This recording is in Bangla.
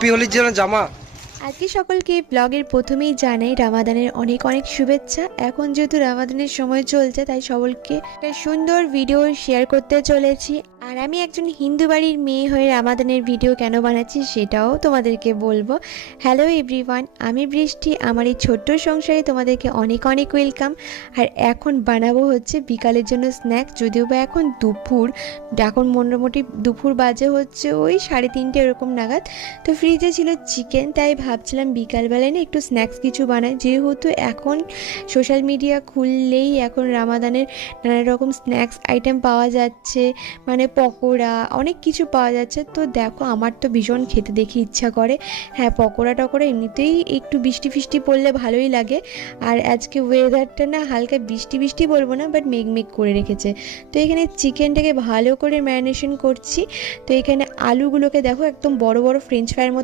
পিওলির জন্য জামা। আজকে সকলকে ব্লগের প্রথমেই জানাই রামাদানের অনেক অনেক শুভেচ্ছা। এখন যেহেতু রামাদানের সময় চলছে তাই সকলকে একটা সুন্দর ভিডিও শেয়ার করতে চলেছি। আর আমি একজন হিন্দু বাড়ির মেয়ে হয়ে রামাদানের ভিডিও কেন বানাচ্ছি সেটাও তোমাদেরকে বলবো। হ্যালো এভরিওয়ান, আমি বৃষ্টি। আমার এই ছোট্ট সংসারে তোমাদেরকে অনেক অনেক ওয়েলকাম। আর এখন বানাবো হচ্ছে বিকালের জন্য স্ন্যাক্স, যদিও বা এখন দুপুর, এখন মোটামুটি দুপুর বাজে হচ্ছে ওই 3:30 এরকম নাগাদ। তো ফ্রিজে ছিল চিকেন, তাই ভাবছিলাম বিকালবেলায় না একটু স্ন্যাক্স কিছু বানাই, যেহেতু এখন সোশ্যাল মিডিয়া খুললেই এখন রামাদানের নানা রকম স্ন্যাক্স আইটেম পাওয়া যাচ্ছে, মানে পকোড়া অনেক কিছু পাওয়া যাচ্ছে। তো দেখো আমার তো ভীষণ খেতে দেখে ইচ্ছা করে। হ্যাঁ, পকোড়া টকোড়া এমনিতেই একটু বৃষ্টি ফিষ্টি পড়লে ভালোই লাগে। আর আজকে ওয়েদারটা না হালকা বৃষ্টি বৃষ্টি বলবো না, বাট মেঘ করে রেখেছে। তো এখানে চিকেনটাকে ভালো করে ম্যারিনেশন করছি। তো এখানে আলুগুলোকে দেখো একদম বড় বড় ফ্রেঞ্চ ফ্রাইয়ের মতো